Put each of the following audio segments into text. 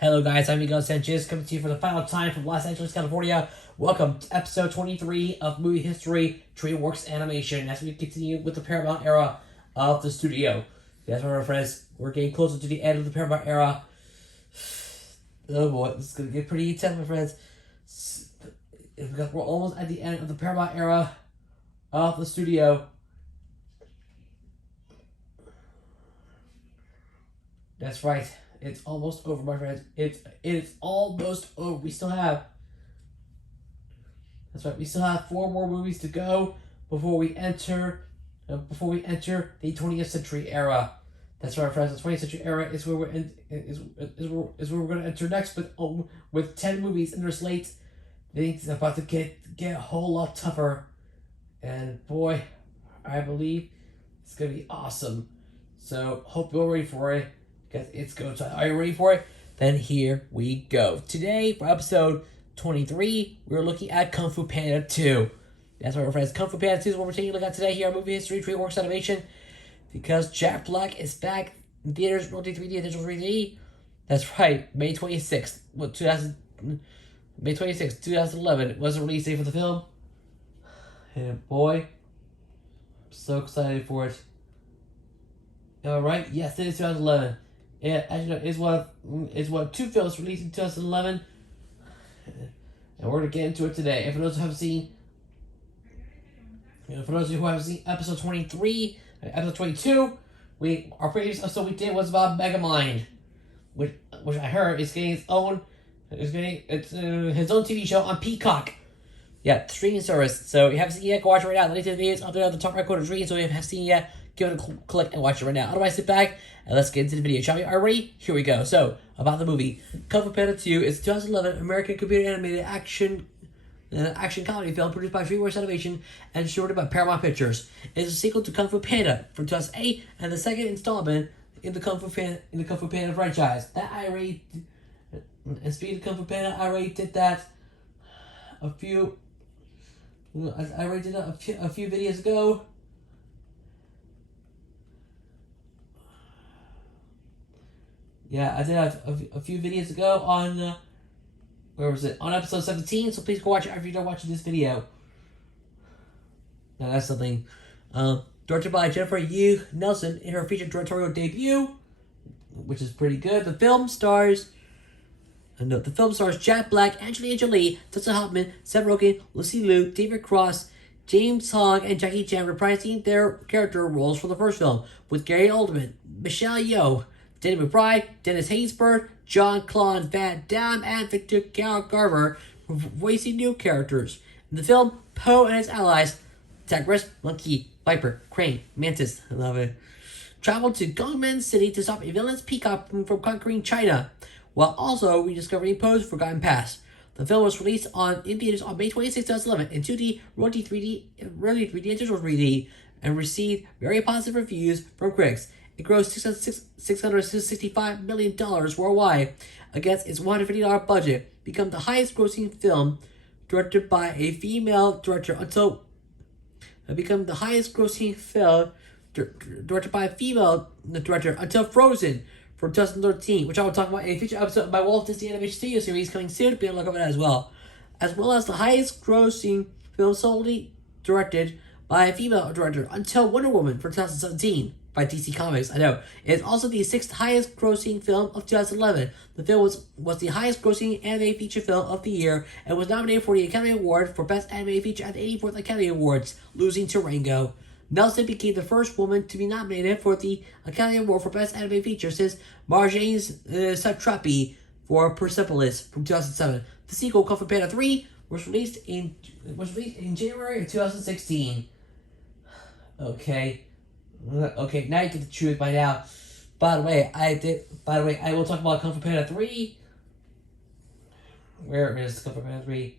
Hello guys, I'm Miguel Sanchez, coming to you for the final time from Los Angeles, California. Welcome to episode 23 of Movie History, DreamWorks Animation, as we continue with the Paramount era of the studio. That's right, my friends, we're getting closer to the end of the Paramount era. Oh boy, this is going to get pretty intense, my friends. Because we're almost at the end of the Paramount era of the studio. That's right. It's almost over, my friends. It's almost over. We still have. That's right. We still have 4 more movies to go before we enter the 20th century era. That's right, friends. The 20th century era is where where we're going to enter next. But with 10 movies in their slate, things are about to get a whole lot tougher. And boy, I believe it's going to be awesome. So hope you're ready for it. Because it's go time. Are you ready for it? Then here we go. Today, for episode 23, we're looking at Kung Fu Panda 2. That's right, my friends. Kung Fu Panda 2 is what we're taking a look at today here on Movie History, DreamWorks Animation. Because Jack Black is back in theaters, Multi 3D and Digital 3D. That's right, May 26th, 2011 was the release date for the film. And boy, I'm so excited for it. Alright, yes, it is 2011. Yeah, as you know, it's one of 2 films released in 2011, and we're gonna get into it today. And for those who haven't seen, episode 23, episode 22, our previous episode we did was about Megamind, which I heard is getting his own TV show on Peacock. Yeah, streaming service. So if you haven't seen it yet, go watch it right now. The link to the video is up there at the top right corner of the screen. So if you haven't seen it yet, give it a click and watch it right now. Otherwise, sit back and let's get into the video, shall we? Are you ready? Here we go. So, about the movie. Kung Fu Panda 2 is a 2011 American computer animated action comedy film produced by DreamWorks Animation and distributed by Paramount Pictures. It is a sequel to Kung Fu Panda from 2008 and the second installment in the Kung Fu Panda franchise. And speaking of Kung Fu Panda, I already did that a few videos ago. Yeah, I did a few videos ago on, on episode 17, so please go watch it after you're done watching this video. Now that's something. Directed by Jennifer Yu Nelson in her feature directorial debut, which is pretty good. The film stars Jack Black, Angelina Jolie, Dustin Hoffman, Seth Rogen, Lucy Liu, David Cross, James Hong, and Jackie Chan reprising their character roles for the first film, with Gary Oldman, Michelle Yeoh, Danny McBride, Dennis Haysbert, Jean-Claude Van Damme, and Victor Garber voicing new characters. In the film, Poe and his allies, Tigress, Monkey, Viper, Crane, Mantis, I love it, travel to Gongmen City to stop a villainous peacock from conquering China, while also rediscovering Poe's forgotten past. The film was released in theaters on May 26, 2011 in 2D, Royalty 3D, Royalty 3D, and Digital 3D, and received very positive reviews from critics. It grossed $665 million worldwide against its $150 budget, become the highest grossing film directed by a female director until Frozen from 2013, which I will talk about in a future episode of my Walt Disney Animation Studio series coming soon. Be able to look over that as well as the highest grossing film solely directed by a female director until Wonder Woman for 2017 by DC Comics. I know. It is also the 6th highest grossing film of 2011. The film was the highest grossing animated feature film of the year and was nominated for the Academy Award for Best Animated Feature at the 84th Academy Awards, losing to Rango. Nelson became the first woman to be nominated for the Academy Award for Best Animated Feature since Marjane Satrapi for Persepolis from 2007. The sequel, Kung Fu Panda 3, was released in January of 2016. Okay, now you get the truth by now. By the way, I will talk about Kung Fu Panda 3. Where is Kung Fu Panda 3?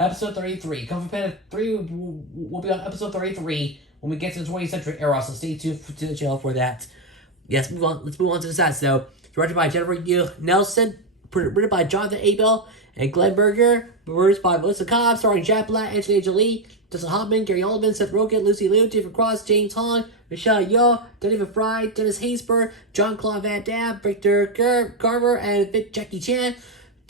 Episode 33. Kung Fu Panda 3 will be on episode 33 when we get to the 20th century era, so stay tuned to the channel for that. Let's move on to the stats, though. Directed by Jennifer Yu Nelson, written by Jonathan Abel, And Glenn Berger, produced by Melissa Cobb, starring Jack Black, Angelina Jolie, Dustin Hoffman, Gary Oldman, Seth Rogen, Lucy Liu, David Cross, James Hong, Michelle Yeoh, David Fry, Dennis Haysbert, Jean-Claude Van Damme, Victor Garber, and Jackie Chan.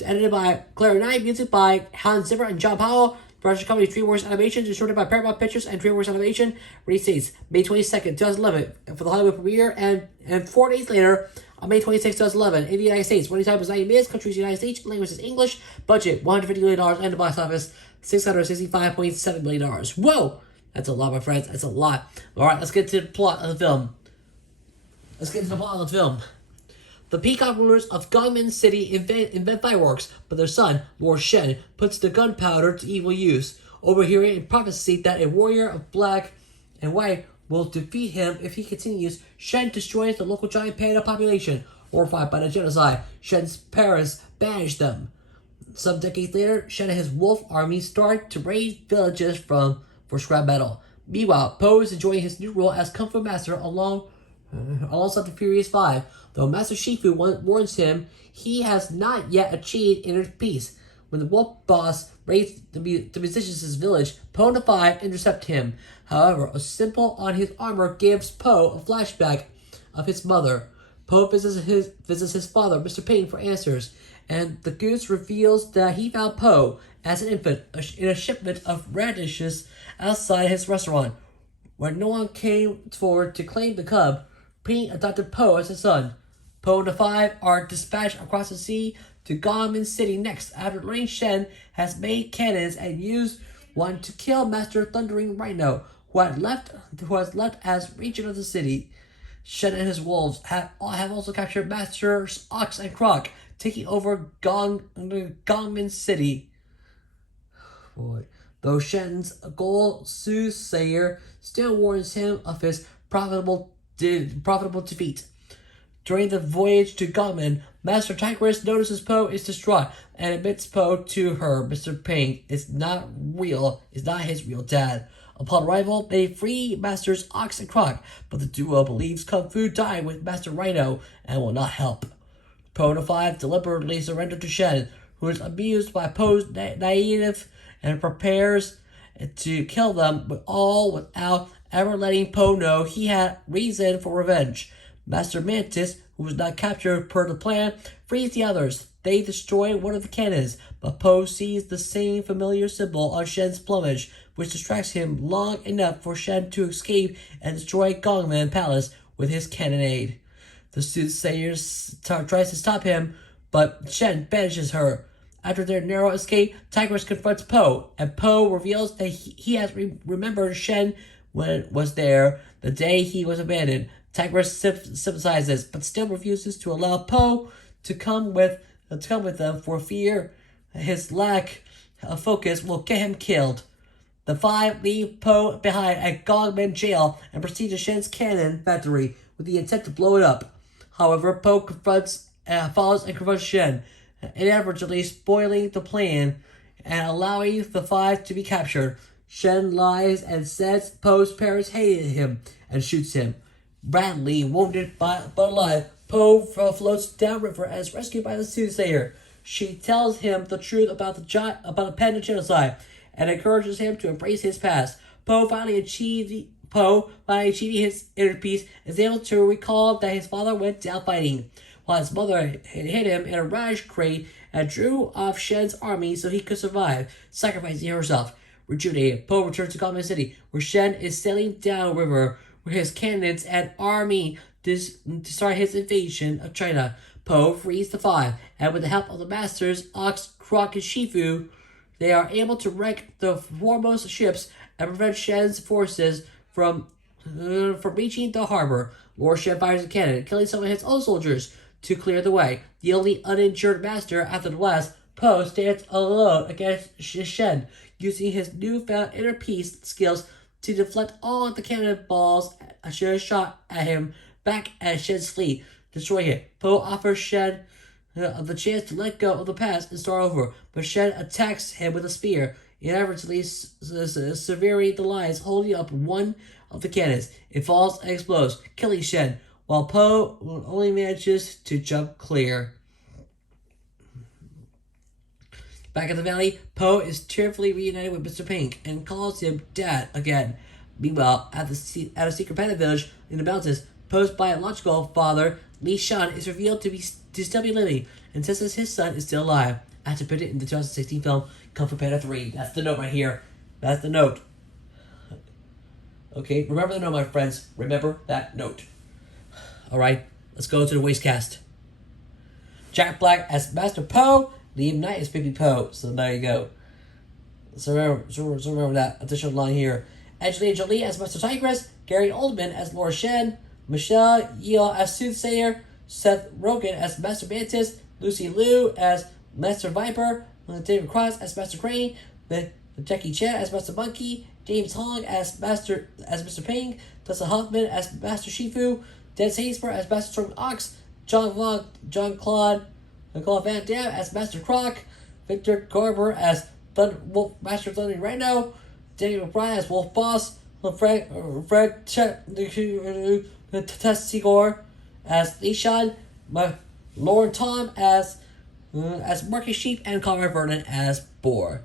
Edited by Claire Knight, music by Hans Zimmer and John Powell. Production company DreamWorks Animation, distributed by Paramount Pictures and DreamWorks Animation. Release dates May 22nd, 2011 for the Hollywood premiere, and 4 days later, on May 26, 2011, in the United States. Running time was 90 minutes, country is the United States, language is English, budget $150 million, and the box office $665.7 million. Whoa! That's a lot, my friends, that's a lot. Alright, let's get to the plot of the film. The peacock rulers of Gangmin City invent fireworks, but their son, Lord Shen, puts the gunpowder to evil use, overhearing a prophecy that a warrior of black and white will defeat him if he continues. Shen destroys the local giant panda population. Horrified by the genocide, Shen's parents banish them. Some decades later, Shen and his wolf army start to raid villages for scrap metal. Meanwhile, Po is enjoying his new role as Kung Fu Master alongside the Furious Five. Though Master Shifu warns him he has not yet achieved inner peace. When the wolf boss raids the musician's village, Po and the Five intercept him. However, a symbol on his armor gives Po a flashback of his mother. Po visits his father, Mr. Payne, for answers, and the goose reveals that he found Po as an infant in a shipment of radishes outside his restaurant. When no one came forward to claim the cub, Payne adopted Po as his son. Po and the Five are dispatched across the sea to Gangmin City next, after learning Shen has made cannons and used one to kill Master Thundering Rhino, who has left as regent of the city. Shen and his wolves have also captured Masters Ox and Croc, taking over Gangmin City. Boy. Though Shen's gold soothsayer still warns him of his profitable defeat. During the voyage to Gangmin, Master Tigress notices Po is distraught and admits Po to her. Mr. Payne is not his real dad. Upon arrival, they free Masters Ox and Croc, but the duo believes Kung Fu died with Master Rhino and will not help. Po and the Five deliberately surrender to Shen, who is amused by Po's naive and prepares to kill them without ever letting Po know he had reason for revenge. Master Mantis, who was not captured per the plan, frees the others. They destroy one of the cannons, but Po sees the same familiar symbol on Shen's plumage, which distracts him long enough for Shen to escape and destroy Gangmin Palace with his cannonade. The soothsayer tries to stop him, but Shen banishes her. After their narrow escape, Tigress confronts Po, and Po reveals that he has remembered Shen when it was there the day he was abandoned. Tigress sympathizes, but still refuses to allow Po to come with them for fear his lack of focus will get him killed. The Five leave Po behind at Gangmin Jail and proceed to Shen's cannon factory with the intent to blow it up. However, Po follows and confronts Shen, inadvertently spoiling the plan and allowing the Five to be captured. Shen lies and says Po's parents hated him and shoots him. Badly wounded but alive, Po floats downriver and is rescued by the soothsayer. She tells him the truth about the panda genocide and encourages him to embrace his past. Po finally achieving his inner peace is able to recall that his father went down fighting, while his mother hid him in a radish crate and drew off Shen's army so he could survive, sacrificing herself. Rejuvenated, Po returns to Gangmin City, where Shen is sailing downriver with his cannons and army to start his invasion of China. Po frees the Five, and with the help of the Masters, Ox, Croc, and Shifu, they are able to wreck the foremost ships and prevent Shen's forces from reaching the harbor. Lord Shen fires a cannon, killing some of his own soldiers to clear the way. The only uninjured master after the last, Po stands alone against Shen, using his newfound inner peace skills to deflect all the cannonballs Shen shot at him back at Shen's fleet, destroying it. Po offers Shen the chance to let go of the past and start over, but Shen attacks him with a spear, inadvertently severing the lines holding up one of the cannons. It falls and explodes, killing Shen, while Po only manages to jump clear. Back at the valley, Po is tearfully reunited with Mr. Pink and calls him Dad again. Meanwhile, at a secret panda village in the mountains, Po's biological father, Li Shan, is revealed to still be living and says that his son is still alive. I had to put it in the 2016 film Kung Fu Panda 3. That's the note right here. That's the note. Okay, remember the note, my friends. Remember that note. Alright, let's go to the voice cast. Jack Black as Master Po, Liam Knight as Baby Po. So there you go. So remember that additional line here. Angelina Jolie as Master Tigress, Gary Oldman as Laura Shen, Michelle Yeoh as Soothsayer, Seth Rogen as Master Mantis, Lucy Liu as Master Viper, David Cross as Master Crane, Jackie Chan as Master Monkey, James Hong as Mr. Ping, Dustin Hoffman as Master Shifu, Dennis Haysbert as Master Storm Ox, Jean-Claude Van Damme as Master Croc, Victor Garber as Master Thunder Rhino, Daniel Bryan as Wolf Boss, Fred Testigor as Lishan, Lauren Tom as Marcus Sheep, and Conrad Vernon as Boar.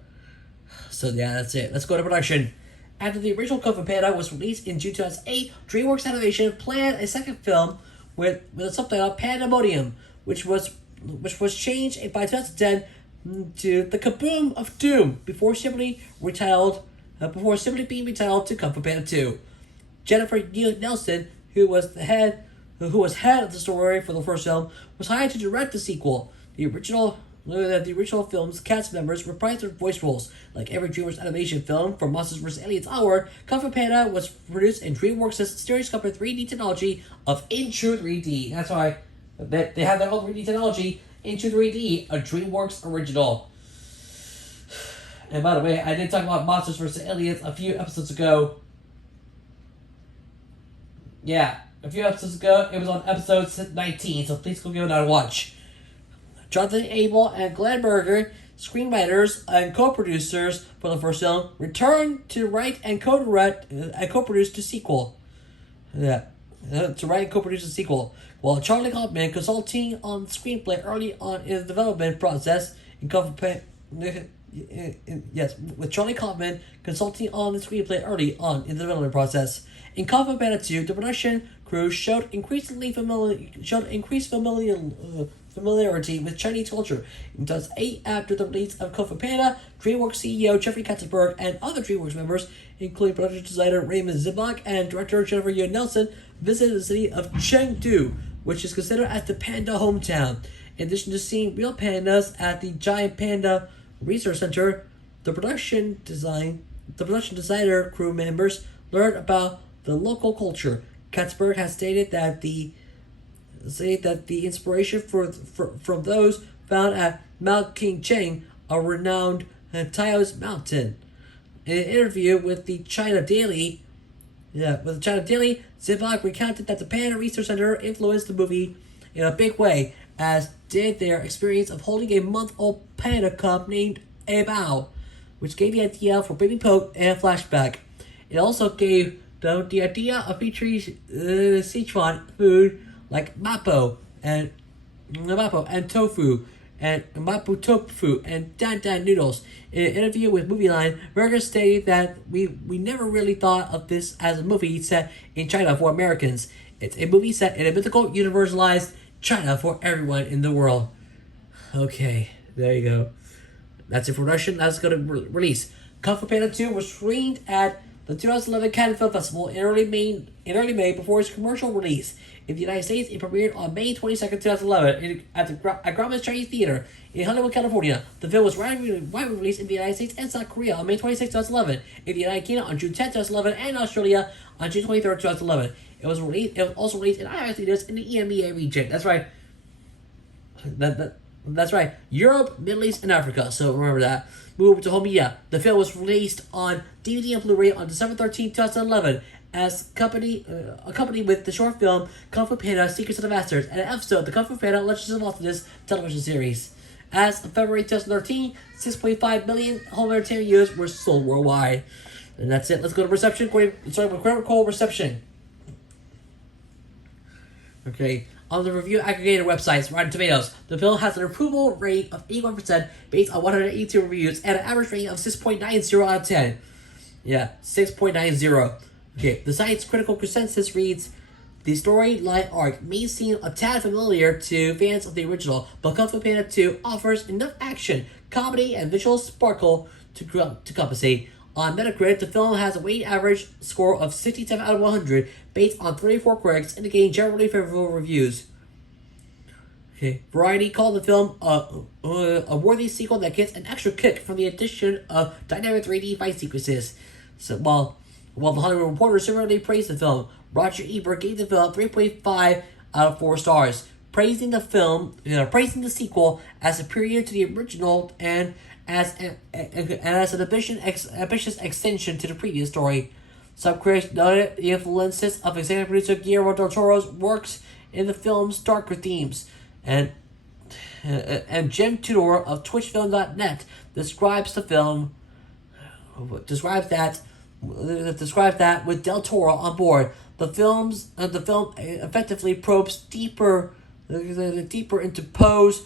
So yeah, that's it. Let's go to production. After the original Kung Fu Panda was released in June 2008, DreamWorks Animation planned a second film with a subtitle Pandemonium, which was changed by 2010 to The Kaboom of Doom before simply being retitled to Kung Fu Panda 2. Jennifer Nelson, who was head of the story for the first film, was hired to direct the sequel. The original film's cast members reprised their voice roles. Like every DreamWorks Animation film, from Monsters vs. Aliens onward, Kung Fu Panda was produced in DreamWorks' stereoscopic 3D technology of Into 3D. That's why they have their own 3D technology, Into 3D, a DreamWorks original. And by the way, I did talk about Monsters vs. Aliens a few episodes ago. Yeah, a few episodes ago. It was on episode 19, so please go give it a watch. Jonathan Abel and Glenn Berger, screenwriters and co-producers for the first film, returned to write and co-produce the sequel. While Charlie Kaufman, consulting on the screenplay early on in the development process, with Charlie Kaufman consulting on the screenplay early on in the development process. In Kung Fu Panda 2, the production crew showed increased familiarity with Chinese culture. In 2008, after the release of Kung Fu Panda, DreamWorks CEO Jeffrey Katzenberg and other DreamWorks members, including production designer Raymond Zibach and director Jennifer Yeoh Nelson, visited the city of Chengdu, which is considered as the panda hometown. In addition to seeing real pandas at the Giant Panda Research Center, the production designer crew members learned about the local culture. Katzenberg has stated that the inspiration from those found at Mount King Cheng, a renowned Taoist mountain. In an interview with the China Daily, Zibach recounted that the Panda Research Center influenced the movie in a big way, as did their experience of holding a month-old panda cub named Bao, which gave the idea for Baby Po and a flashback. It also gave the idea of featuring Sichuan food like mapo and tofu and mapo tofu and dan dan noodles. In an interview with Movie Line, Berger stated that we never really thought of this as a movie set in China for Americans. It's a movie set in a mythical, universalized China for everyone in the world. Okay, there you go. That's it for production. That's going to release. Kung Fu Panda 2 was screened at the 2011 Cannes Film Festival in early May before its commercial release. In the United States, it premiered on May 22nd, 2011 at Grauman's Chinese Theater in Hollywood, California. The film was widely released in the United States and South Korea on May 26, 2011, in the United Kingdom on June 10, 2011, and Australia on June 23, 2011. It was also released in IMAX theaters in the EMEA region. That's right. That's right. Europe, Middle East, and Africa. So remember that. Move to home media. The film was released on DVD and Blu-ray on December 13, 2011, as accompanied with the short film Kung Fu Panda: Secrets of the Masters and an episode the Kung Fu Panda: Legends of Optimus television series. As of February 2013, 6.5 million home entertainment units were sold worldwide. And that's it. Let's go to reception. Starting with critical reception. Okay, On the review aggregator websites, Rotten Tomatoes, the film has an approval rate of 81% based on 182 reviews and an average rating of 6.90 out of 10. Yeah, 6.90. Okay, the site's critical consensus reads, the storyline arc may seem a tad familiar to fans of the original, but Kung Fu Panda 2 offers enough action, comedy, and visual sparkle to compensate. On Metacritic, the film has a weighted average score of 67 out of 100, based on 34 critics, indicating generally favorable reviews. Okay, Variety called the film a worthy sequel that gets an extra kick from the addition of dynamic 3D fight sequences. So while the Hollywood Reporter similarly praised the film, Roger Ebert gave the film 3.5 out of 4 stars, praising the sequel as superior to the original and as an ambitious extension to the previous story. Some critics noted the influences of executive producer Guillermo del Toro's works in the film's darker themes, and Jim Tudor of TwitchFilm.net describes that with Del Toro on board, the film effectively probes deeper into Poe's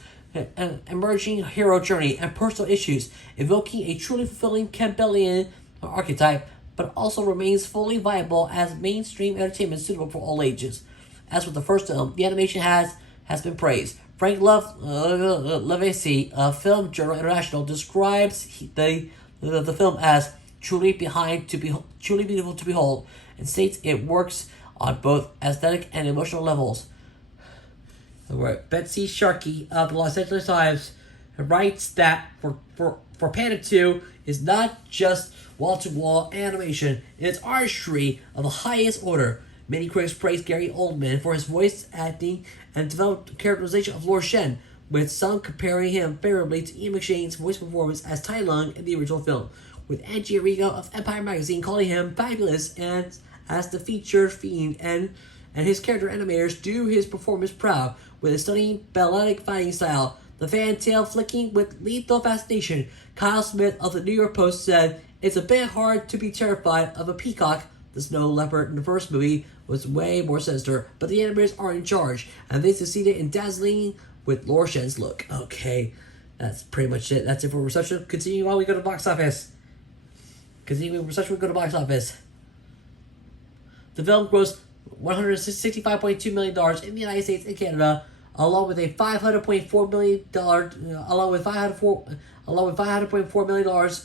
emerging hero journey and personal issues, evoking a truly fulfilling Campbellian archetype, but also remains fully viable as mainstream entertainment suitable for all ages. As with the first film, the animation has been praised. Frank Levesey of Film Journal International describes the film as truly beautiful to behold, and states it works on both aesthetic and emotional levels. Betsy Sharkey of the Los Angeles Times writes that for Panda 2 is not just wall-to-wall animation, it's artistry of the highest order. Many critics praise Gary Oldman for his voice acting and developed characterization of Lord Shen, with some comparing him favorably to Ian McShane's voice performance as Tai Lung in the original film, with Angie Arrigo of Empire Magazine calling him fabulous and as the featured fiend, and his character animators do his performance proud with a stunning balletic fighting style, the fantail flicking with lethal fascination. Kyle Smith of the New York Post said, "It's a bit hard to be terrified of a peacock. The snow leopard in the first movie was way more sinister, but the animators are in charge, and they succeeded in dazzling with Lord Shen's look." Okay, that's pretty much it. That's it for reception. Continuing on, we go to box office. The film grossed $165.2 million in the United States and Canada, along with $500.4 million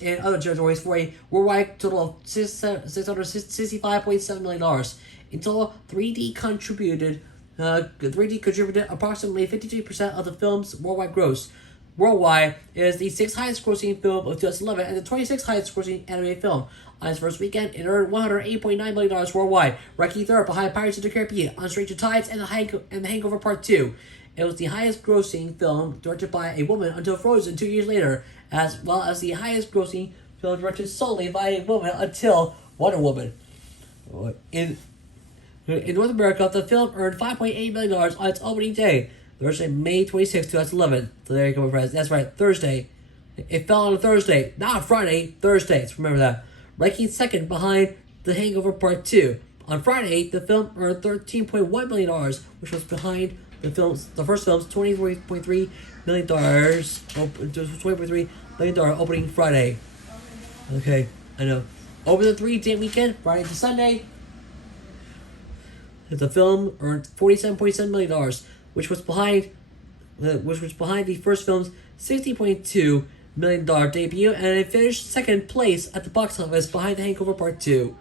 in other territories, for a worldwide total of $665.7 million. In total, 3D contributed approximately 53% of the film's worldwide gross. Worldwide, it is the 6th highest grossing film of 2011 and the 26th highest grossing anime film. On its first weekend, it earned $108.9 million worldwide, ranking third behind Pirates of the Caribbean, On Stranger Tides, and The Hangover Part 2. It was the highest grossing film directed by a woman until Frozen 2 years later, as well as the highest grossing film directed solely by a woman until Wonder Woman. In North America, the film earned $5.8 million on its opening day, Thursday, May 26, 2011. So there you go, my friends. That's right, Thursday. It fell on a Thursday, not a Friday, Thursday. So remember that. Ranking second behind The Hangover Part 2. On Friday, the film earned $13.1 million, which was behind the first film's $23.3 million opening Friday. Okay, I know. Over the 3-day weekend, Friday to Sunday, the film earned $47.7 million, which was behind the first film's $60.2 million debut, and it finished second place at the box office behind The Hangover Part 2.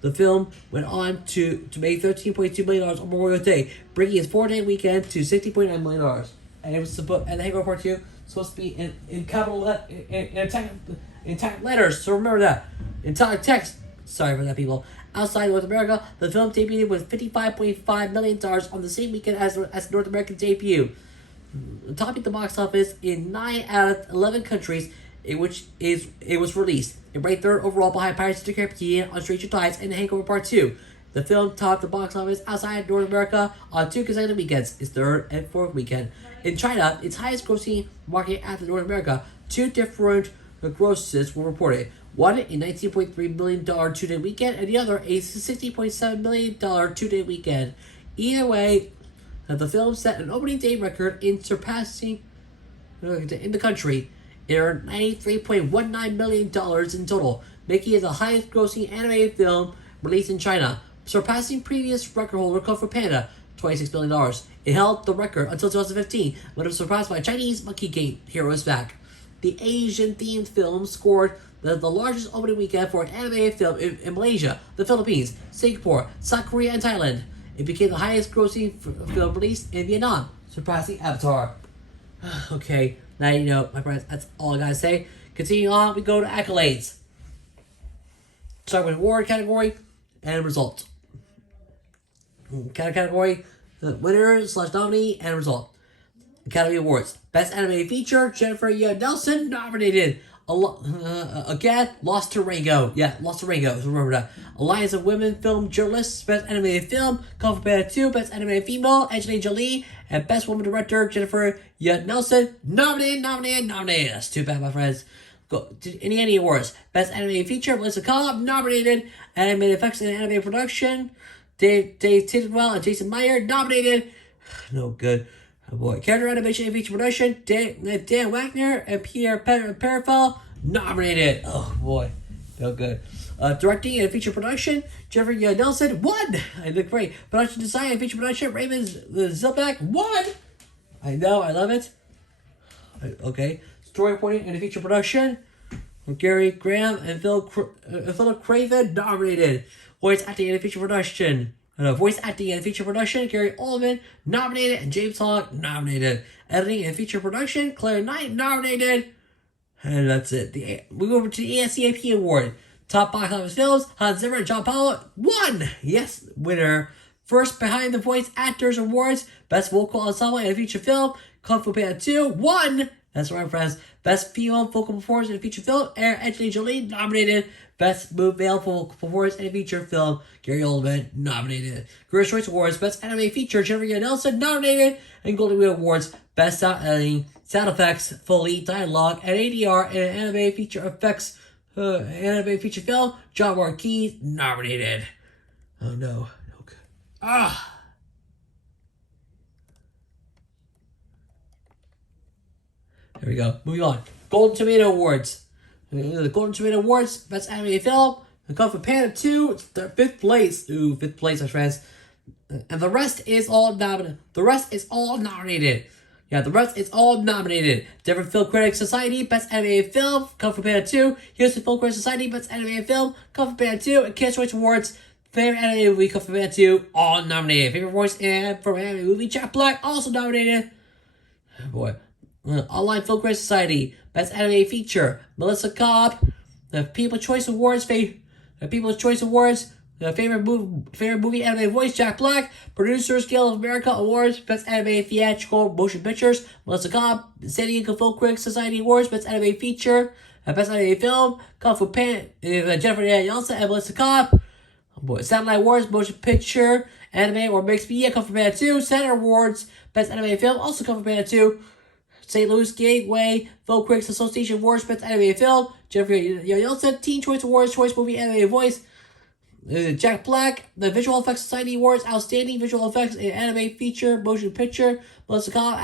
The film went on to make $13.2 million on Memorial Day, bringing its 4-day weekend to $60.9 million. And it was The Hangover Part 2 supposed to be in capital italic letters, so remember that. Italic text. Sorry for that, people. Outside North America, the film debuted with $55.5 million on the same weekend as North American debut, topping the box office in 9 out of 11 countries in which it was released. It ranked third overall behind Pirates of the Caribbean, On Stranger Tides, and The Hangover Part 2. The film topped the box office outside North America on 2 consecutive weekends, its third and fourth weekend. In China, its highest grossing market after North America, 2 different grosses were reported. One, a $19.3 million 2-day weekend, and the other, a $60.7 million 2-day weekend. Either way, The film set an opening day record in surpassing in the country. It earned $93.19 million in total, making it the highest grossing animated film released in China, surpassing previous record holder Kung Fu Panda, $26 million. It held the record until 2015, when it was surpassed by Chinese Monkey Game Heroes Back. The Asian-themed film scored the largest opening weekend for an animated film in Malaysia, the Philippines, Singapore, South Korea, and Thailand. It became the highest grossing film released in Vietnam, surpassing Avatar. Okay, now you know, my friends, that's all I gotta say. Continuing on, we go to accolades. Start with award category and result. Category, winner / nominee and result. Academy Awards. Best Animated Feature, Jennifer Nelson nominated. Again, lost to Rango. Yeah, lost to Rango. Remember that. Alliance of Women Film Journalists, Best Animated Film, Kung Fu Panda 2, Best Animated Female, Angelina Jolie, and Best Woman Director, Jennifer Nelson nominated. That's too bad, my friends. Go to any awards. Best Animated Feature, Melissa Cobb nominated. Animated Effects and Animated Production, Dave Tidwell and Jason Meyer nominated. No good. Oh boy. Character Animation and Feature Production, Dan Wagner and Pierre Perifel nominated. Oh boy. No good. Directing and Feature Production, Jeffrey Nelson won. I look great. Production Design and Feature Production, Raymond Zilback won. I know, I love it. Okay. Story Reporting and Feature Production, Gary Graham and Philip Craven nominated. Voice Acting and Feature Production. Voice Acting and Feature Production, Gary Oldman nominated, and James Hogg nominated. Editing and Feature Production, Claire Knight nominated. And that's it. We go over to the ASCAP Award. Top box office films, Hans Zimmer and John Powell won. Yes, winner. First Behind the Voice Actors Awards, Best Vocal Ensemble in a Feature Film, Kung Fu Panda 2 won. That's right, friends. Best Female Vocal Performance in a Feature Film, Angelina Jolie nominated. Best Male Vocal Performance in a Feature Film, Gary Oldman nominated. Critics' Choice Awards, Best Animated Feature, Jennifer Nelson nominated. And Golden Wheel Awards, Best Sound Editing, Sound Effects, Foley, Dialogue, and ADR in an Animated Feature Effects, Animated Feature Film, John Marquis nominated. Oh no, no good. There we go. Moving on. Golden Tomato Awards. The Golden Tomato Awards, Best Animated Film, Kung Fu Panda 2, it's their 5th place. Ooh, 5th place, my friends. And the rest is all nominated. Yeah, the rest is all nominated. Different Film Critics Society, Best Animated Film, Kung Fu Panda 2. Houston Film Critics Society, Best Animated Film, Kung Fu Panda 2. And Kids' Choice Awards, Favorite Animated Movie, Kung Fu Panda 2, all nominated. Favorite Voice and for Animated Movie, Jack Black, also nominated. Oh boy. Online Film Critics Society, Best Animated Feature, Melissa Cobb. The People's Choice Awards, Favorite Movie Animated Voice, Jack Black. Producers Guild of America Awards, Best Animated Theatrical Motion Pictures, Melissa Cobb. San Diego Film Critics Society Awards, Best Animated Feature, Best Animated Film, Kung Fu Panda, Jennifer Nelson and Melissa Cobb. Oh boy. Satellite Awards, Motion Picture, Anime or Mixed Media, Kung Fu Panda 2. Center Awards, Best Animated Film, also Kung Fu Panda 2. St. Louis Gateway Film Critics Association Awards, Best Animated Film, Jennifer Nelson. Teen Choice Awards, Choice Movie Animated Voice, Jack Black. The Visual Effects Society Awards, Outstanding Visual Effects in Anime Feature, Motion Picture, Melissa Cobb,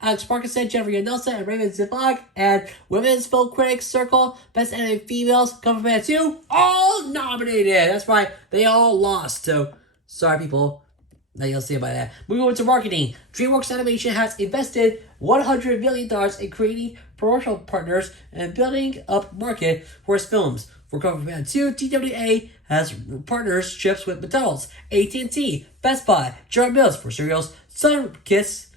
Alex Parkinson, Jennifer Nelson, and Raymond Zibog. And Women's Film Critics Circle, Best Animated Females, Kung Fu Panda 2, all nominated. That's right, they all lost. So, sorry people. Now you'll see about that. Moving on to marketing. DreamWorks Animation has invested $100 million in creating promotional partners and building up market for its films. For Kung Fu Panda 2, TWA has partnerships with McDonald's, AT&T, Best Buy, General Mills for cereals, Sunkist,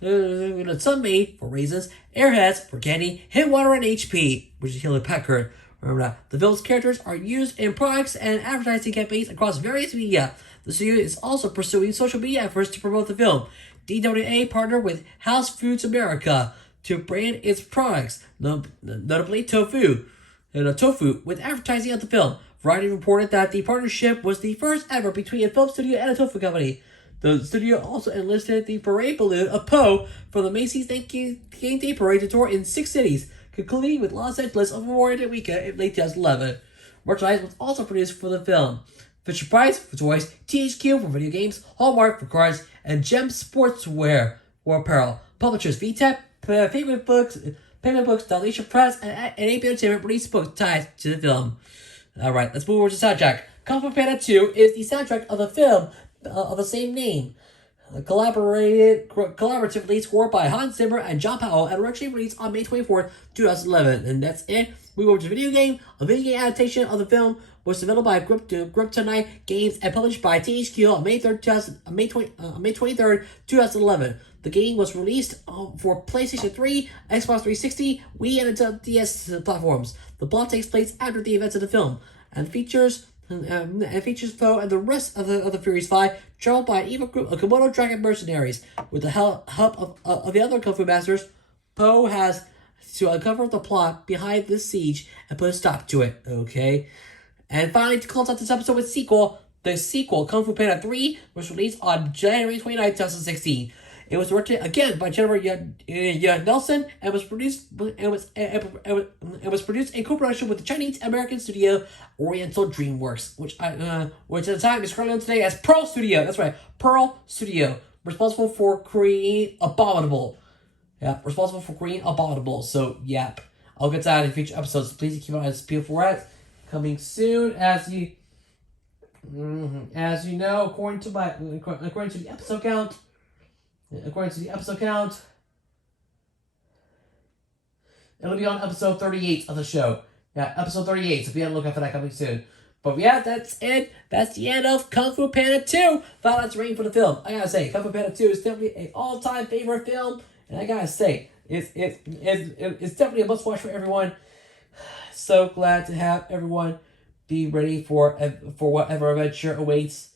Sunmaid for raisins, Airheads for candy, Hitwater and HP, which is Hewlett Packard. Remember that. The film's characters are used in products and advertising campaigns across various media. The studio is also pursuing social media efforts to promote the film. DWA partnered with House Foods America to brand its products, notably tofu, with advertising of the film. Variety reported that the partnership was the first ever between a film studio and a tofu company. The studio also enlisted the parade balloon of Poe for the Macy's Thanksgiving Day Parade to tour in 6 cities, concluding with Los Angeles over Memorial Day weekend in late 2011. Merchandise was also produced for the film. Fisher Price for toys, THQ for video games, Hallmark for cards, and Gem Sportswear for apparel. Publishers VTech, Payment Books, Dalmatia Press, and AP Entertainment released books tied to the film. Alright, let's move over to the soundtrack. Kung Fu Panda 2 is the soundtrack of the film of the same name. Collaboratively scored by Hans Zimmer and John Powell, and originally released on May 24th, 2011. And that's it. Move over to video game. A video game adaptation of the film was developed by Group Tonight Games and published by THQ on May 23rd, 2011. The game was released for PlayStation 3, Xbox 360, Wii, and Nintendo DS platforms. The plot takes place after the events of the film and features Poe and the rest of the Furious Five traveled by an evil group of Komodo dragon mercenaries. With the help of the other Kung Fu masters, Poe has to uncover the plot behind this siege and put a stop to it. Okay? And finally, to close out this episode with the sequel, Kung Fu Panda 3, was released on January 29, 2016. It was directed again by Jennifer Nelson and was produced in co-production with the Chinese American studio Oriental DreamWorks, which at the time is currently known today as Pearl Studio. That's right, Pearl Studio, responsible for creating Abominable. Yeah, responsible for creating Abominable. So, yep, I'll get to that in future episodes. Please keep an eye on this PS4 coming soon, as you know, according to the episode count. According to the episode count, it'll be on episode 38 of the show. Yeah, episode 38, so be on the lookout for that coming soon. But yeah, that's it. That's the end of Kung Fu Panda 2. That's rating for the film. I gotta say, Kung Fu Panda 2 is definitely an all-time favorite film. And I gotta say, it's definitely a must-watch for everyone. So glad to have everyone be ready for whatever adventure awaits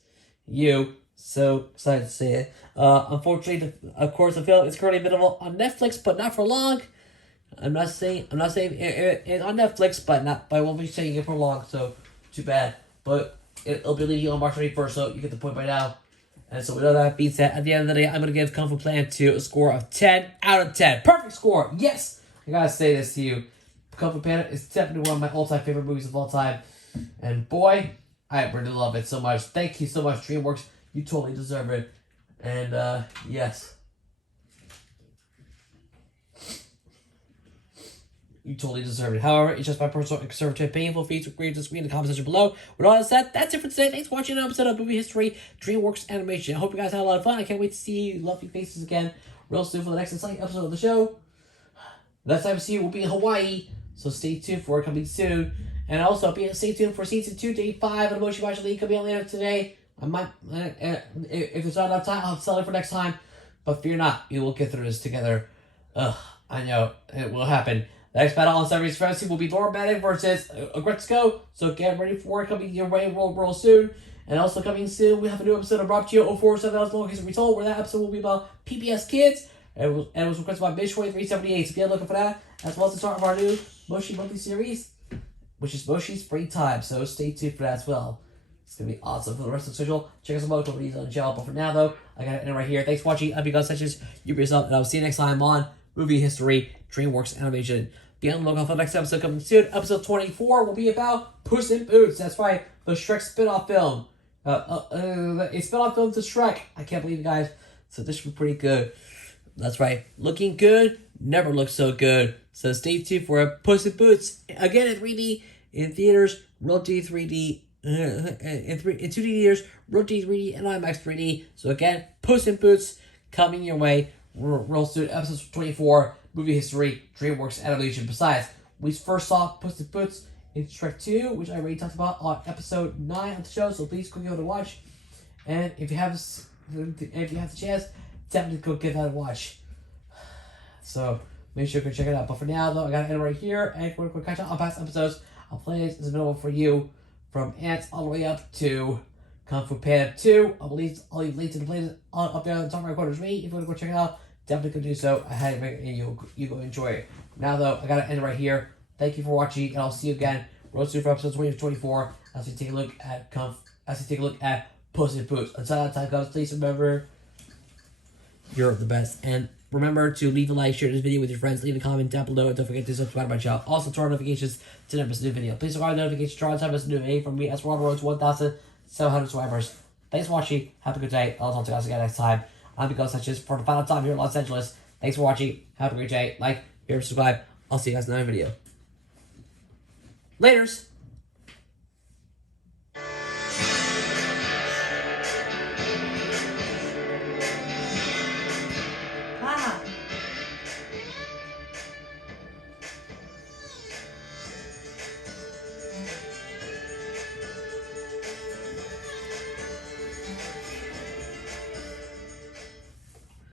you. So excited to see it. Unfortunately, of course, the film is currently available on Netflix, but not for long. I'm not saying it's on Netflix, but I won't be saying it for long. So too bad. But it'll be leaving on March 31st, so you get the point by now. And so with all that being said, at the end of the day, I'm gonna give Kung Fu Panda 2 a score of 10 out of 10. Perfect score. Yes, I gotta say this to you. Kung Fu Panda is definitely one of my all-time favorite movies of all time, and boy, I really love it so much. Thank you so much, DreamWorks. You totally deserve it. And, yes. You totally deserve it. However, it's just my personal conservative opinion. Feel free to agree or disagree in the comment section below. With all that said, that's it for today. Thanks for watching an episode of Movie History, DreamWorks Animation. I hope you guys had a lot of fun. I can't wait to see you lovely faces again real soon for the next exciting episode of the show. Next time I see you will be in Hawaii, so stay tuned for it coming soon. And also, stay tuned for Season 2, Day 5 of the Motion Watch League coming out later today. I might, if there's not enough time, I'll sell it for next time. But fear not, we will get through this together. I know, it will happen. The next battle on Saturday's Fantasy will be Laura Maddox versus Agretzko. So get ready for it, coming your way real soon. And also coming soon, we have a new episode of Rob Geo 047 Hours Long History Retold, where that episode will be about PBS Kids. And it was requested by Bish2378. So be looking for that, as well as the start of our new Moshi monthly series, which is Moshi Springtime. So stay tuned for that as well. It's going to be awesome for the rest of the schedule. Check out some other companies on the channel. But for now, though, I got to end right here. Thanks for watching. I'm Big Sessions. You be yourself, and I'll see you next time on Movie History, DreamWorks Animation. Be on the lookout for the next episode coming soon. Episode 24 will be about Puss in Boots. That's right, the Shrek spin-off film. A spin-off film to Shrek. I can't believe it, guys. So this should be pretty good. That's right. Looking good never looks so good. So stay tuned for Puss in Boots. Again in 3D, in theaters, Realty 3D, in 2D theaters, Realty 3D, and IMAX 3D. So again, Puss in Boots coming your way real soon. Episode 24, Movie History, DreamWorks Animation. Besides, we first saw Puss in Boots in Shrek 2, which I already talked about on episode 9 of the show. So please go give it a watch. And if you have the chance, definitely go give that a watch. So make sure you can check it out. But for now, though, I gotta end right here. And if you want to catch up on past episodes, I'll play it. It's available for you from Ants all the way up to Kung Fu Panda 2. I'll leave links to the playlist up there on the top right corner of me. If you want to go check it out, definitely go do so. I highly recommend you go enjoy it. Now, though, I gotta end right here. Thank you for watching, and I'll see you again real soon for episode 24 as we take a look at Puss in Boots. Until that time comes, please remember, you're the best. And remember to leave a like, share this video with your friends, leave a comment down below, and don't forget to subscribe to my channel. Also, turn on notifications to never miss a new video. Please subscribe to notifications, turn on time to miss a new video from me as we're on the road to 1,000 700 subscribers. Thanks for watching. Have a good day. I'll talk to you guys again next time. I'm Because Sanchez for the final time here in Los Angeles. Thanks for watching. Have a great day. Like, share, subscribe. I'll see you guys in another video. Laters.